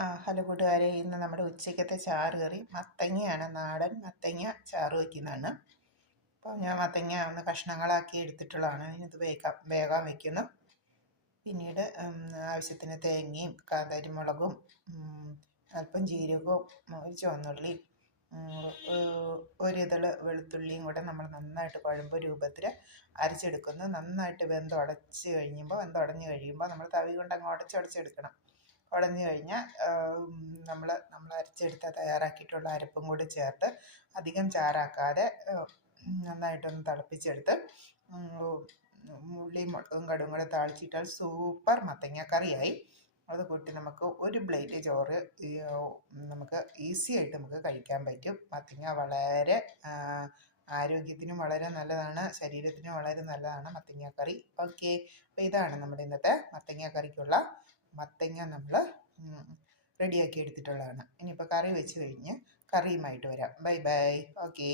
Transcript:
Hello കൂട്ടുകാരെ, ഇന്ന് നമ്മുടെ ഉച്ചയ്ക്കത്തെ ചാറ് കറി മത്തങ്ങയാണ്. നാടൻ മത്തങ്ങ ചാറ് വയ്ക്കുന്നതാണ്. അപ്പോൾ ഞാൻ മത്തങ്ങ ഒന്ന് കഷ്ണങ്ങളാക്കി എടുത്തിട്ടുള്ളതാണ്. ഇത് വേഗം വയ്ക്കുന്നു. പിന്നീട് ആവശ്യത്തിന് തേങ്ങയും കാന്താരിമുളകും അല്പം ജീരകവും ഒരു ചുവന്നുള്ളി ഒരിതള് വെളുത്തുള്ളിയും കൂടെ നമ്മൾ നന്നായിട്ട് കുഴമ്പ് രൂപത്തിൽ അരച്ചെടുക്കുന്നു. നന്നായിട്ട് വെന്തുടഞ്ഞ് കഴിയുമ്പോൾ നമ്മൾ തവി കൊണ്ട് അങ്ങ് ഉടച്ചെടുക്കണം. ഉടഞ്ഞു കഴിഞ്ഞാൽ നമ്മൾ അരച്ചെടുത്ത തയ്യാറാക്കിയിട്ടുള്ള അരപ്പും കൂടി ചേർത്ത് അധികം ചാറാക്കാതെ നന്നായിട്ടൊന്ന് തിളപ്പിച്ചെടുത്ത് ഉള്ളിയും മുളകും കടുകും കൂടെ താളിച്ചിട്ടാൽ സൂപ്പർ മത്തങ്ങ കറിയായി. അത് കൂട്ടി നമുക്ക് ഒരു പ്ലേറ്റ് ചോറ് നമുക്ക് ഈസി ആയിട്ട് നമുക്ക് കഴിക്കാൻ പറ്റും. മത്തങ്ങ വളരെ ആരോഗ്യത്തിനും വളരെ നല്ലതാണ്, ശരീരത്തിനും വളരെ നല്ലതാണ് മത്തങ്ങ കറി. ഓക്കെ, അപ്പോൾ ഇതാണ് നമ്മുടെ ഇന്നത്തെ മത്തങ്ങ കറിക്കുള്ള മത്തങ്ങ നമ്മൾ റെഡിയാക്കി എടുത്തിട്ടുള്ളതാണ്. ഇനിയിപ്പോൾ കറി വെച്ച് കഴിഞ്ഞ് കറിയുമായിട്ട് വരാം. Bye bye. ഓക്കെ.